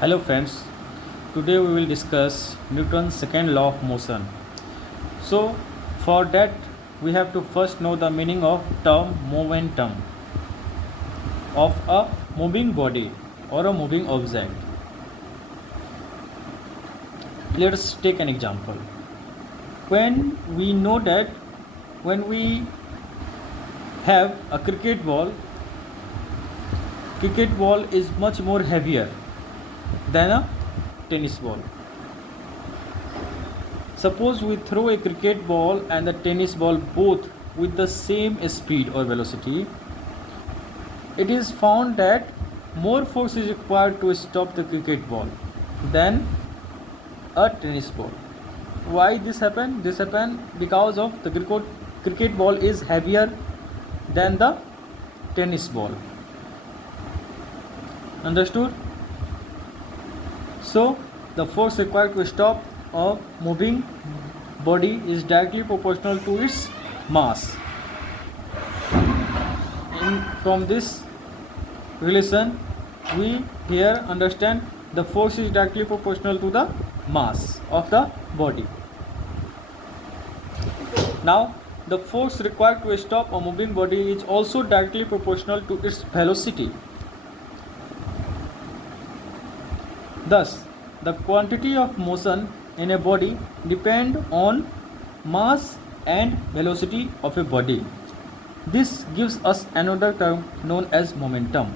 Hello friends, today we will discuss Newton's second law of motion. So for that we have to first know the meaning of term momentum of a moving body or a moving object. Let's take an example. When we know that when we have a cricket ball is much more heavier than a tennis ball. Suppose we throw a cricket ball and the tennis ball both with the same speed or velocity. It is found that more force is required to stop the cricket ball than a tennis ball. Why this happen? This happen because of the cricket ball is heavier than the tennis ball. Understood? So the force required to stop a moving body is directly proportional to its mass. From this relation, we here understand the force is directly proportional to the mass of the body. Now, the force required to stop a moving body is also directly proportional to its velocity. Thus, the quantity of motion in a body depend on mass and velocity of a body. This gives us another term known as momentum.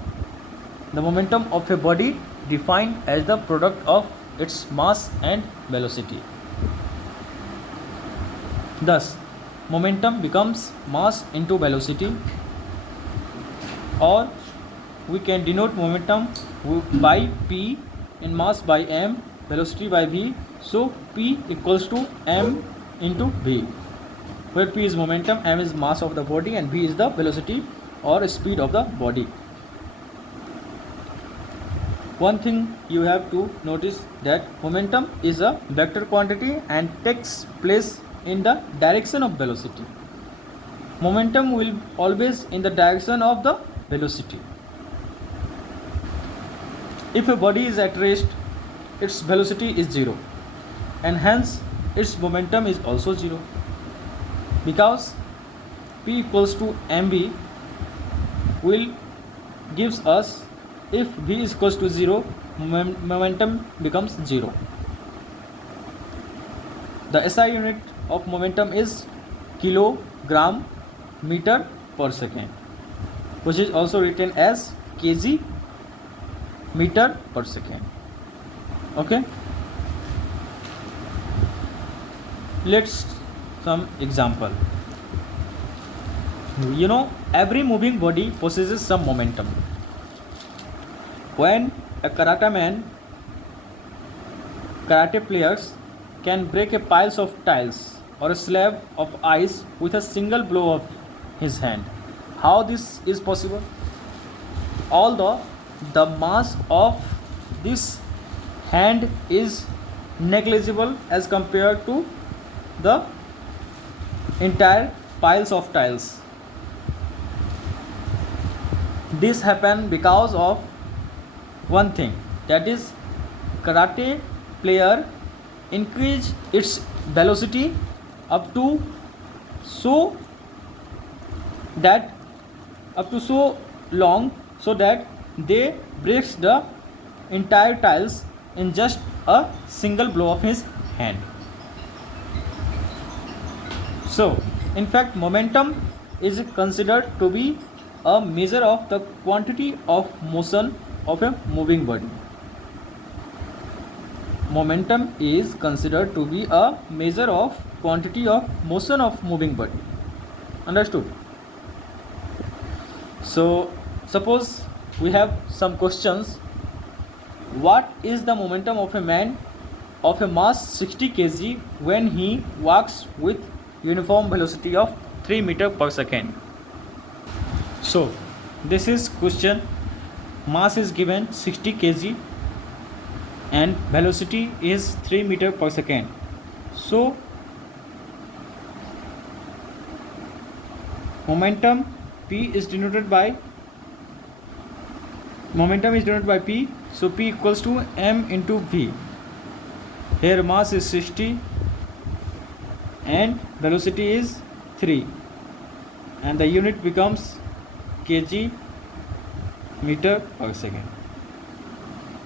The momentum of a body defined as the product of its mass and velocity. Thus, momentum becomes mass into velocity, or we can denote momentum by P in mass by m, velocity by v. So P equals to m into v, where P is momentum, m is mass of the body, and v is the velocity or speed of the body. One thing you have to notice that momentum is a vector quantity and takes place in the direction of velocity. Momentum will always in the direction of the velocity. If a body is at rest, its velocity is 0, and hence its momentum is also 0, because P equals to mv will gives us, if v is equals to 0, momentum becomes 0. The SI unit of momentum is kilogram meter per second, which is also written as kg meter per second. Okay, let's some example. Every moving body possesses some momentum. When a karate players can break a piles of tiles or a slab of ice with a single blow of his hand. How this is possible? Although the mass of this hand is negligible as compared to the entire piles of tiles. This happened because of one thing, that is karate player increase its velocity up to so long so that they breaks the entire tiles in just a single blow of his hand. So, in fact, momentum is considered to be a measure of the quantity of motion of a moving body. Momentum is considered to be a measure of quantity of motion of moving body. Understood? So, suppose we have some questions. What is the momentum of a man of a mass 60 kg when he walks with uniform velocity of 3 meter per second? So this is question. Mass is given 60 kg and velocity is 3 meter per second. So momentum is denoted by P. So P equals to m into v. Here mass is 60 and velocity is 3, and the unit becomes kg meter per second.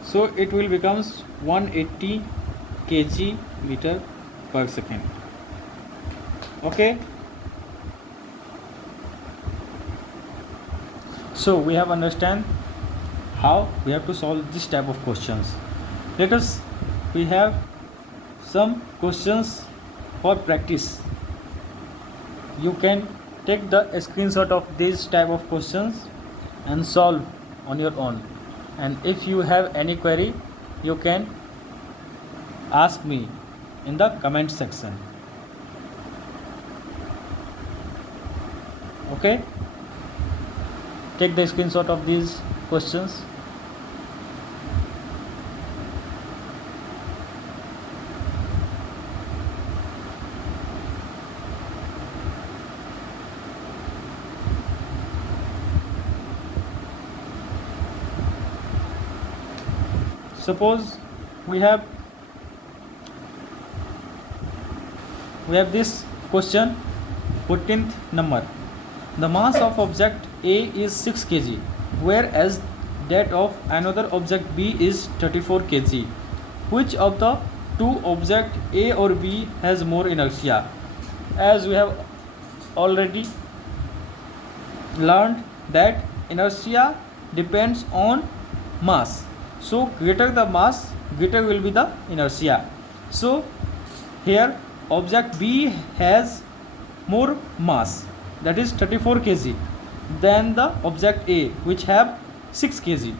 So it will becomes 180 kg meter per second. Okay. So we have understand how we have to solve this type of questions. We have some questions for practice. You can take the screenshot of this type of questions and solve on your own. And if you have any query, you can ask me in the comment section. Okay, take the screenshot of these questions. Suppose we have this question, 14th number. The mass of object A is 6 kg, whereas that of another object B is 34 kg. Which of the two objects A or B has more inertia? As we have already learned that inertia depends on mass. So greater the mass, greater will be the inertia. So here object B has more mass, that is 34 kg, than the object A, which have 6 kg.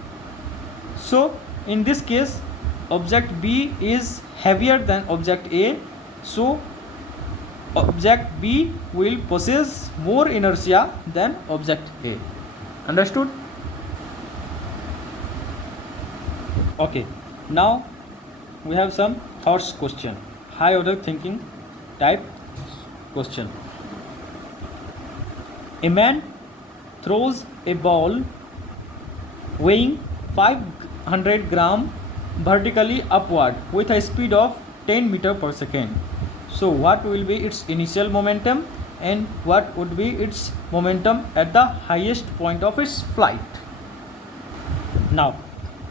So in this case object B is heavier than object A, so object B will possess more inertia than object A. Understood? Okay, now we have some thoughts question, high order thinking type question. A man throws a ball weighing 500 gram vertically upward with a speed of 10 meter per second. So what will be its initial momentum and what would be its momentum at the highest point of its flight? Now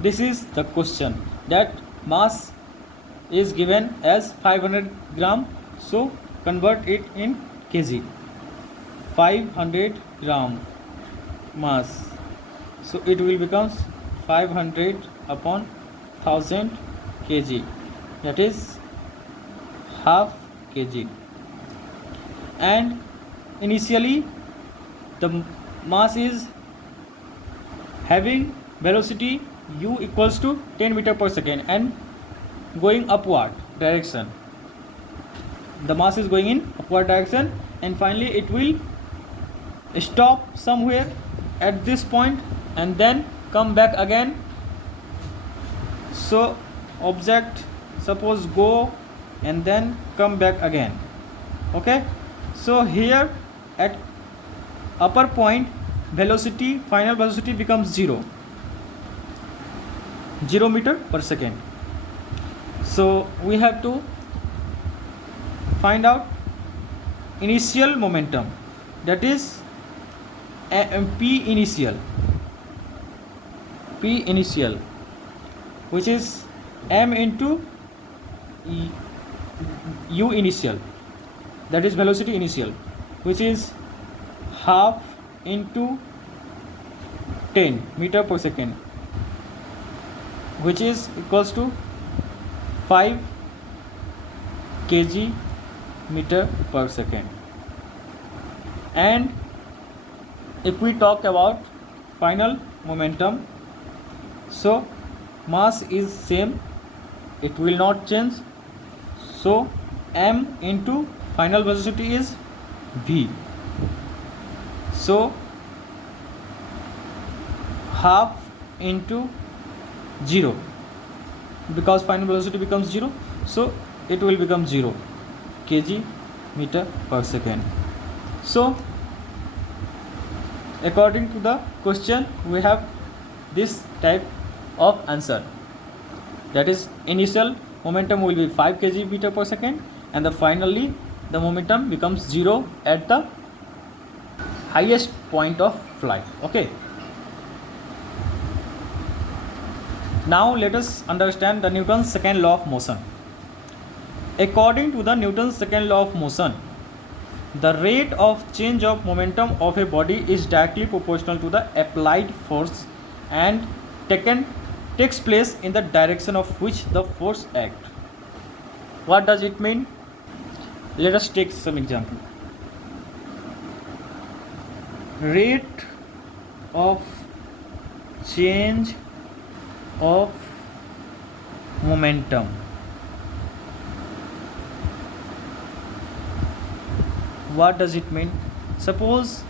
this is the question, that mass is given as 500 gram, so convert it in kg. 500 gram mass, so it will become 500 upon 1000 kg, that is half kg. And initially the mass is having velocity u equals to 10 meter per second and going upward direction. The mass is going in upward direction, and finally it will stop somewhere at this point and then come back again. So object suppose go and then come back again. Okay, so here at upper point velocity, final velocity becomes 0 meter per second. So we have to find out initial momentum, that is P initial, which is m into u initial, that is velocity initial, which is half into 10 meter per second, which is equals to 5 kg meter per second. And if we talk about final momentum, so mass is same, it will not change, so m into final velocity is v, so half into 0, because final velocity becomes 0, so it will become 0 kg meter per second. So according to the question we have this type of answer. that is initial momentum will be 5 kg meter per second, and finally the momentum becomes 0 at the highest point of flight. Okay, now let us understand the Newton's second law of motion. According to the Newton's second law of motion, the rate of change of momentum of a body is directly proportional to the applied force and takes place in the direction of which the force acts. What does it mean? Let us take some example. Rate of change of momentum. What does it mean? Suppose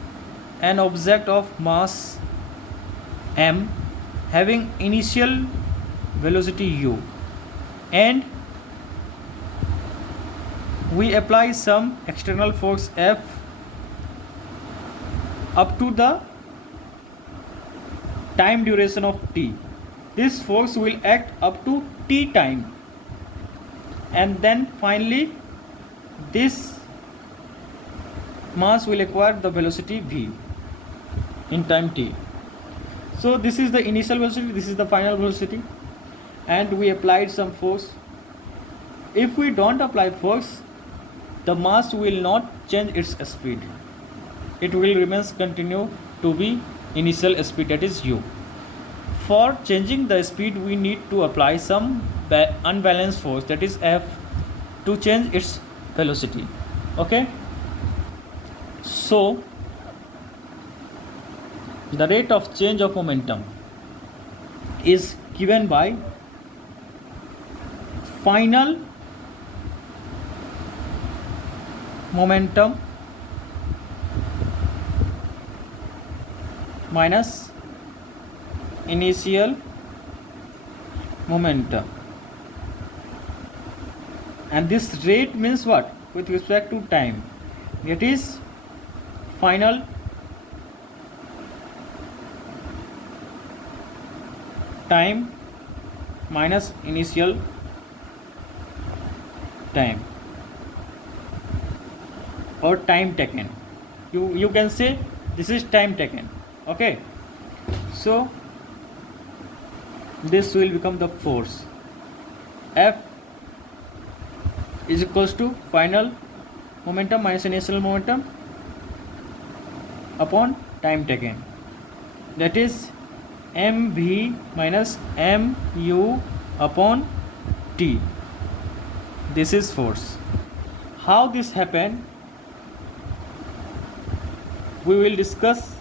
an object of mass m having initial velocity u, and we apply some external force F up to the time duration of t. This force will act up to t time, and then finally this mass will acquire the velocity v in time t. So this is the initial velocity, this is the final velocity, and we applied some force. If we don't apply force, the mass will not change its speed. It will remain continue to be initial speed, that is u. For changing the speed, we need to apply some unbalanced force, that is F, to change its velocity. Okay, so the rate of change of momentum is given by final momentum minus initial momentum, and this rate means what? With respect to time, it is final time minus initial time, or time taken. You can say this is time taken. Okay, so this will become the force. F is equals to final momentum minus initial momentum upon time taken, that is mv minus mu upon t. This is force. How this happened, we will discuss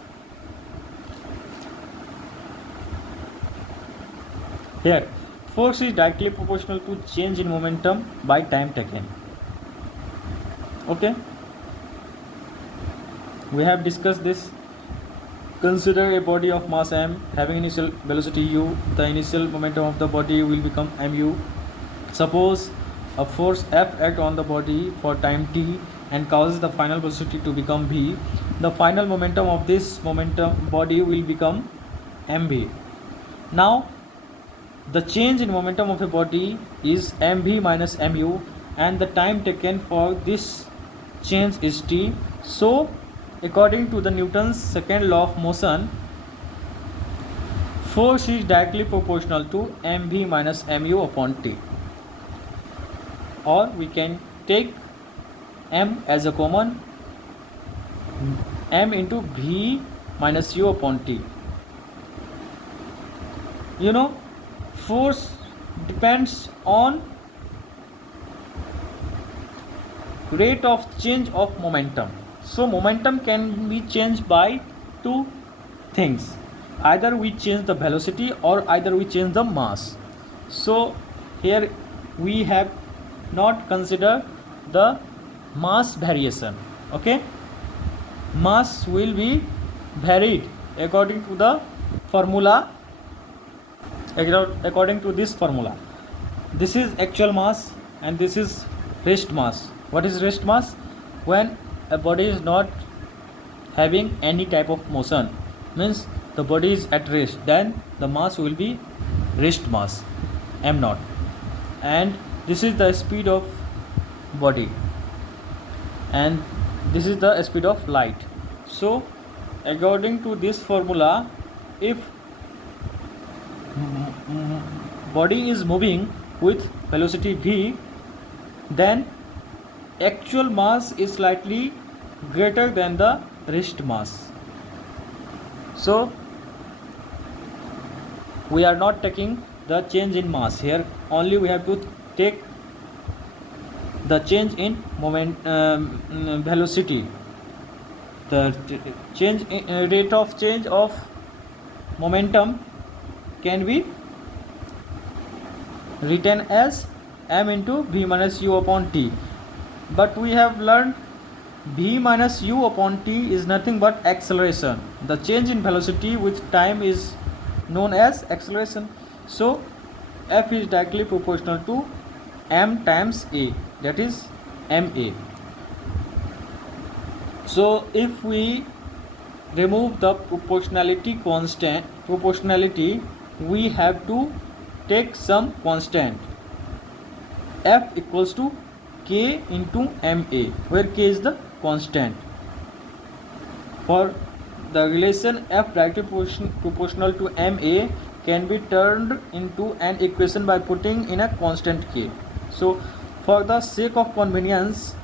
here. Force is directly proportional to change in momentum by time taken. Okay, we have discussed this. Consider a body of mass m having initial velocity u. The initial momentum of the body will become mu. Suppose a force F acts on the body for time t and causes the final velocity to become v. The final momentum of this body will become mv. Now the change in momentum of a body is mv minus mu, and the time taken for this change is t. So according to the Newton's second law of motion, force is directly proportional to mv minus mu upon t, or we can take m as a common, m into v minus u upon t. You know, force depends on rate of change of momentum. So momentum can be changed by two things: either we change the velocity or either we change the mass. So here we have not considered the mass variation. Okay, mass will be varied according to the formula. According to this formula, this is actual mass and this is rest mass. What is rest mass? When a body is not having any type of motion, means the body is at rest, then the mass will be rest mass, m naught. and this is the speed of body, and this is the speed of light. So according to this formula, if body is moving with velocity v, then actual mass is slightly greater than the rest mass. So we are not taking the change in mass here, only we have to take the change in moment, velocity. The change in, rate of change of momentum can be written as m into v minus u upon t, but we have learned v minus u upon t is nothing but acceleration. The change in velocity with time is known as acceleration. So f is directly proportional to m times a, that is ma. So if we remove the proportionality constant, we have to take some constant. F equals to k into ma, where k is the constant. For the relation f directly proportional to ma can be turned into an equation by putting in a constant k. So for the sake of convenience,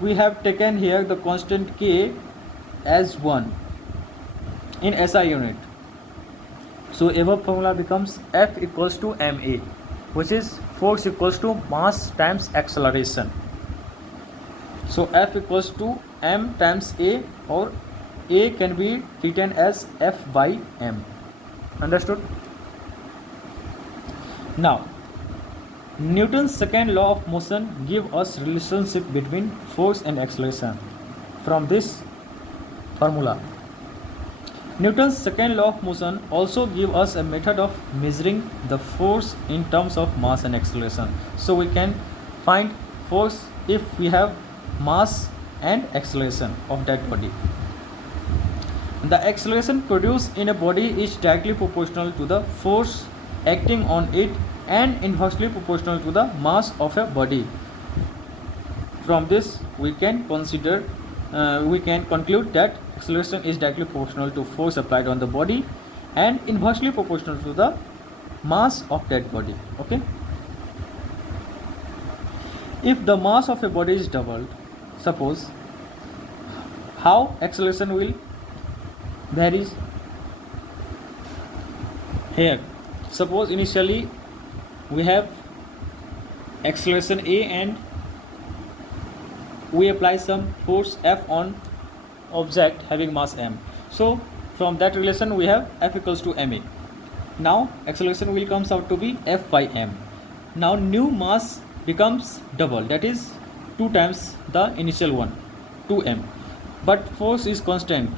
we have taken here the constant k as 1 in SI unit. So above formula becomes F equals to ma, which is force equals to mass times acceleration. So F equals to m times a, or a can be written as F by m. Understood? Now Newton's second law of motion gives us relationship between force and acceleration. From this formula, Newton's second law of motion also gives us a method of measuring the force in terms of mass and acceleration. So we can find force if we have mass and acceleration of that body. The acceleration produced in a body is directly proportional to the force acting on it and inversely proportional to the mass of a body. From this we can conclude that acceleration is directly proportional to force applied on the body and inversely proportional to the mass of that body. Okay. If the mass of a body is doubled, suppose, how acceleration will vary? Here, suppose initially we have acceleration a and we apply some force F on object having mass m. So from that relation we have F equals to ma. Now acceleration will comes out to be F by m. Now new mass becomes double, that is 2 times the initial one, 2m, but force is constant.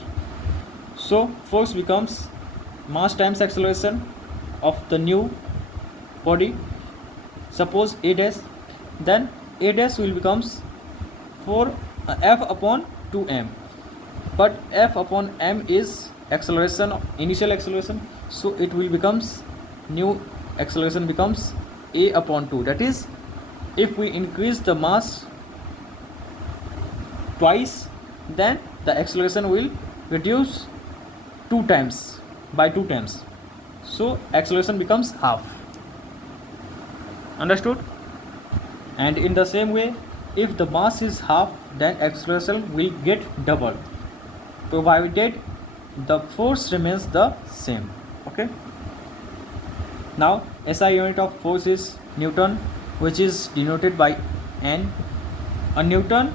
So force becomes mass times acceleration of the new body. Suppose a dash, then a dash will becomes 4 f upon 2m, but f upon m is acceleration, initial acceleration, so it will becomes new acceleration becomes a upon 2. That is, if we increase the mass twice, then the acceleration will reduce 2 times by 2 times, so acceleration becomes half. Understood? And in the same way, if the mass is half, then acceleration will get double, provided the force remains the same. Okay. Now SI unit of force is Newton, which is denoted by N. A Newton,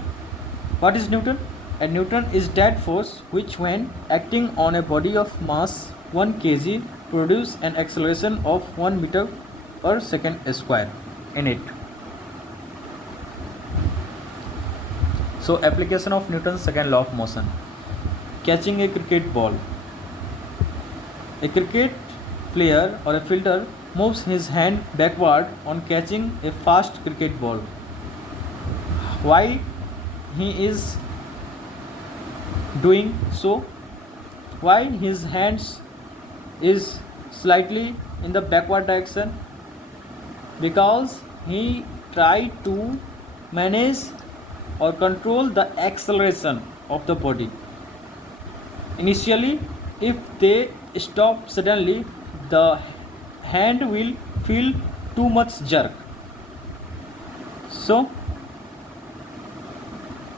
what is Newton? A Newton is that force which, when acting on a body of mass 1 kg, produce an acceleration of 1 meter per second square in it. So application of Newton's second law of motion. Catching a cricket ball. A cricket player or a fielder moves his hand backward on catching a fast cricket ball. Why he is doing so? Why his hands is slightly in the backward direction? Because he tried to manage or control the acceleration of the body. Initially, if they stop suddenly, the hand will feel too much jerk. So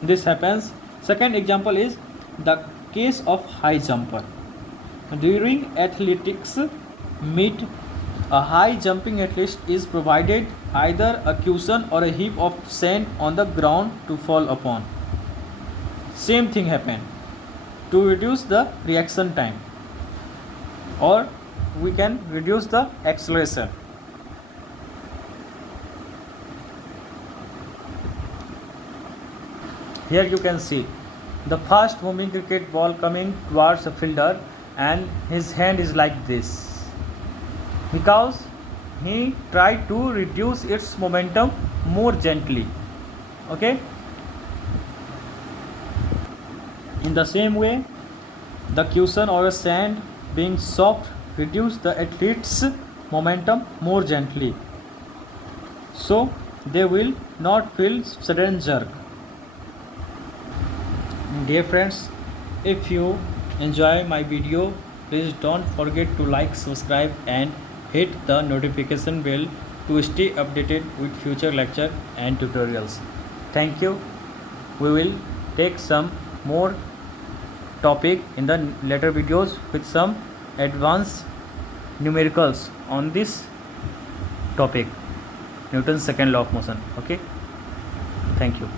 this happens. Second example is the case of high jumper. During athletics meet, a high jumping athlete is provided either a cushion or a heap of sand on the ground to fall upon. Same thing happened. To reduce the reaction time, or we can reduce the acceleration. Here you can see the fast moving cricket ball coming towards a fielder, and his hand is like this because he tried to reduce its momentum more gently. Okay. In the same way, the cushion or a sand being soft reduce the athlete's momentum more gently, so they will not feel sudden jerk. Dear friends, if you enjoy my video, please don't forget to like, subscribe and hit the notification bell to stay updated with future lecture and tutorials. Thank you. We will take some more topic in the later videos with some advanced numericals on this topic, Newton's second law of motion. Okay, thank you.